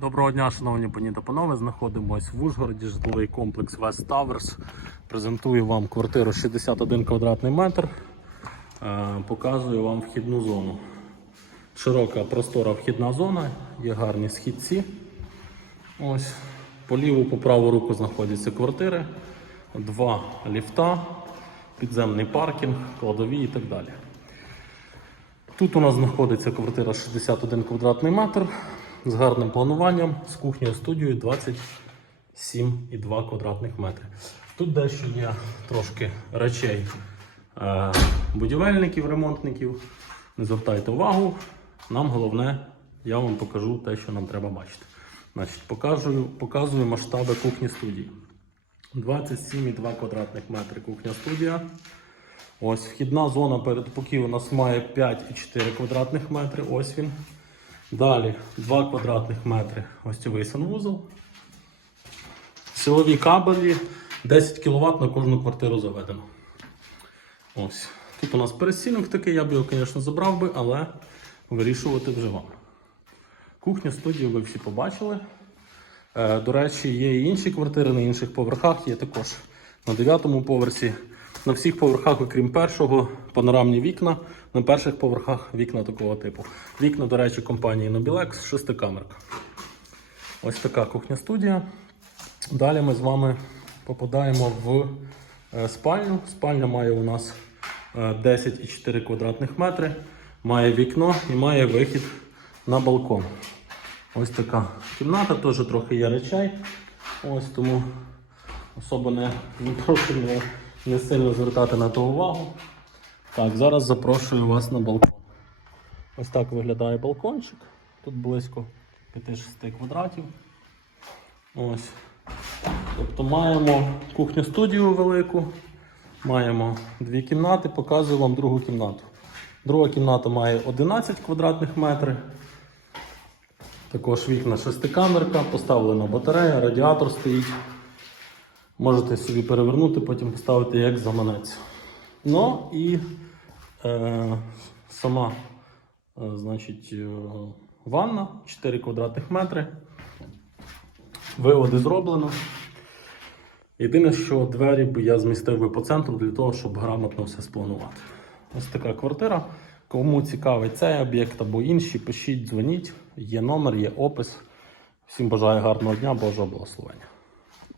Доброго дня, шановні пані та панове. Знаходимось в Ужгороді, житловий комплекс West Towers. Презентую вам квартиру 61 квадратний метр. Е, Показую вам вхідну зону. Широка простора вхідна зона, є гарні східці. Ось. По ліву, по праву руку знаходяться квартири, два ліфта, підземний паркінг, кладові і так далі. Тут у нас знаходиться квартира 61 квадратний метр з гарним плануванням, з кухнею студією 27,2 квадратних метри. Тут дещо є трошки речей е, будівельників, ремонтників. Не звертайте увагу. Нам головне, я вам покажу те, що нам треба бачити. Значить, показую, показую масштаби кухні студії. 27,2 квадратних метри кухня студія. Ось вхідна зона передпокій у нас має 5,4 квадратних метри. Ось він. Далі 2 квадратних метри цей санвузол. Силові кабелі 10 кВт на кожну квартиру заведено. Ось. Тут у нас пересінок такий, я б його, звісно, забрав би, але вирішувати вже вам. Кухню студію ви всі побачили. Е, До речі, є і інші квартири на інших поверхах, є також на 9 поверсі. На всіх поверхах, окрім першого, панорамні вікна. На перших поверхах вікна такого типу. Вікна, до речі, компанії Nobilex, шестикамерка. Ось така кухня студія. Далі ми з вами попадаємо в е, спальню. Спальня має у нас е, 10,4 квадратних метри, має вікно і має вихід на балкон. Ось така кімната, теж трохи є речей. Ось тому особо не, не прошу не, не сильно звертати на то увагу. Так, зараз запрошую вас на балкон. Ось так виглядає балкончик. Тут близько 5-6 квадратів. Ось. Тобто маємо кухню студію велику, маємо дві кімнати, показую вам другу кімнату. Друга кімната має 11 квадратних метрів. Також вікна шестикамерка, поставлена батарея, радіатор стоїть. Можете собі перевернути, потім поставити як заманець. Ну і е, сама е, значить, е, ванна 4 квадратних метри. Виводи зроблено. Єдине, що двері би я змістив би по центру для того, щоб грамотно все спланувати. Ось така квартира. Кому цікавий цей об'єкт або інші, пишіть, дзвоніть. Є номер, є опис. Всім бажаю гарного дня, Божого благословення.